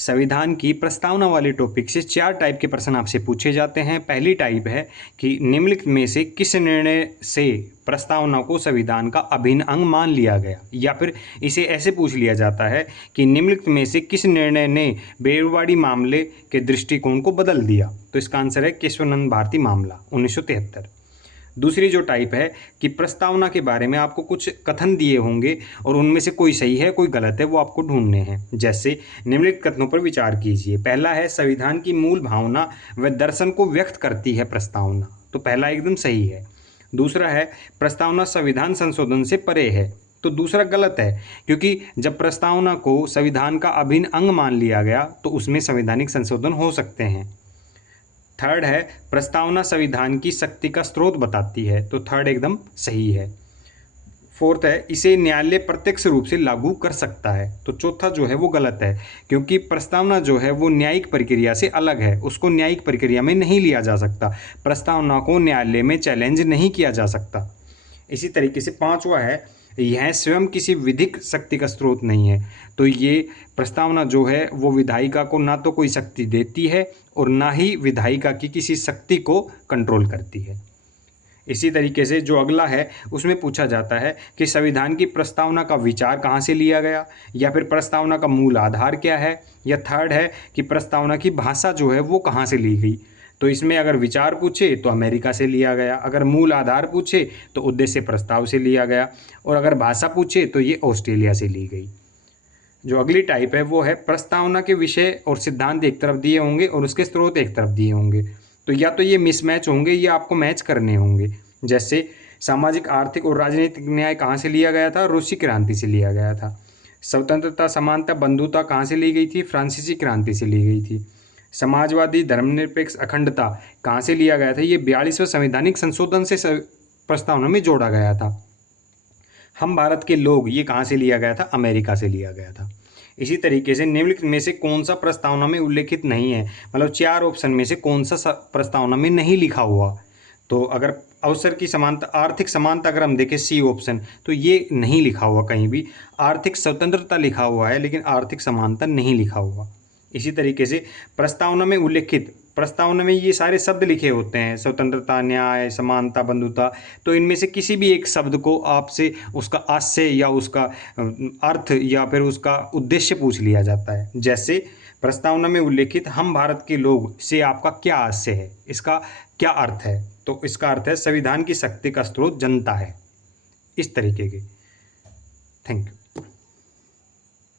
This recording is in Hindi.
संविधान की प्रस्तावना वाले टॉपिक से 4 टाइप के प्रश्न आपसे पूछे जाते हैं। पहली टाइप है कि निम्नलिखित में से किस निर्णय से प्रस्तावना को संविधान का अभिन्न अंग मान लिया गया, या फिर इसे ऐसे पूछ लिया जाता है कि निम्नलिखित में से किस निर्णय ने बेरवाड़ी मामले के दृष्टिकोण को बदल दिया। तो इसका आंसर है केशवानंद भारती मामला 1973। दूसरी जो टाइप है कि प्रस्तावना के बारे में आपको कुछ कथन दिए होंगे और उनमें से कोई सही है कोई गलत है, वो आपको ढूंढने हैं। जैसे निम्नलिखित कथनों पर विचार कीजिए। पहला है संविधान की मूल भावना व दर्शन को व्यक्त करती है प्रस्तावना, तो पहला एकदम सही है। दूसरा है प्रस्तावना संविधान संशोधन से परे है, तो दूसरा गलत है, क्योंकि जब प्रस्तावना को संविधान का अभिन्न अंग मान लिया गया तो उसमें संवैधानिक संशोधन हो सकते हैं। थर्ड है प्रस्तावना संविधान की शक्ति का स्रोत बताती है, तो थर्ड एकदम सही है। फोर्थ है इसे न्यायालय प्रत्यक्ष रूप से लागू कर सकता है, तो चौथा जो है वो गलत है, क्योंकि प्रस्तावना जो है वो न्यायिक प्रक्रिया से अलग है, उसको न्यायिक प्रक्रिया में नहीं लिया जा सकता, प्रस्तावना को न्यायालय में चैलेंज नहीं किया जा सकता। इसी तरीके से पांचवा है यह स्वयं किसी विधिक शक्ति का स्रोत नहीं है, तो ये प्रस्तावना जो है वो विधायिका को ना तो कोई शक्ति देती है और ना ही विधायिका की किसी शक्ति को कंट्रोल करती है। इसी तरीके से जो अगला है उसमें पूछा जाता है कि संविधान की प्रस्तावना का विचार कहाँ से लिया गया, या फिर प्रस्तावना का मूल आधार क्या है, या थर्ड है कि प्रस्तावना की भाषा जो है वो कहाँ से ली गई। तो इसमें अगर विचार पूछे तो अमेरिका से लिया गया, अगर मूल आधार पूछे तो उद्देश्य प्रस्ताव से लिया गया, और अगर भाषा पूछे तो ये ऑस्ट्रेलिया से ली गई। जो अगली टाइप है वो है प्रस्तावना के विषय और सिद्धांत एक तरफ दिए होंगे और उसके स्रोत एक तरफ दिए होंगे, तो या तो ये मिसमैच होंगे या आपको मैच करने होंगे। जैसे सामाजिक आर्थिक और राजनीतिक न्याय कहाँ से लिया गया था, रूसी क्रांति से लिया गया था। स्वतंत्रता समानता बंधुता कहाँ से ली गई थी, फ्रांसीसी क्रांति से ली गई थी। समाजवादी धर्मनिरपेक्ष अखंडता कहाँ से लिया गया था, ये 42वें संवैधानिक संशोधन से प्रस्तावना में जोड़ा गया था। हम भारत के लोग ये कहाँ से लिया गया था, अमेरिका से लिया गया था। इसी तरीके से निम्नलिखित में से कौन सा प्रस्तावना में उल्लेखित नहीं है, मतलब 4 ऑप्शन में से कौन सा प्रस्तावना में नहीं लिखा हुआ। तो अगर अवसर की समानता आर्थिक समानता अगर हम देखें सी ऑप्शन, तो ये नहीं लिखा हुआ कहीं भी। आर्थिक स्वतंत्रता लिखा हुआ है लेकिन आर्थिक समानता नहीं लिखा हुआ। इसी तरीके से प्रस्तावना में उल्लेखित, प्रस्तावना में ये सारे शब्द लिखे होते हैं, स्वतंत्रता, न्याय, समानता, बंधुता, तो इनमें से किसी भी एक शब्द को आपसे उसका आशय या उसका अर्थ या फिर उसका उद्देश्य पूछ लिया जाता है। जैसे प्रस्तावना में उल्लेखित हम भारत के लोग से आपका क्या आशय है, इसका क्या अर्थ है, तो इसका अर्थ है संविधान की शक्ति का स्रोत जनता है। इस तरीके के। Thank you.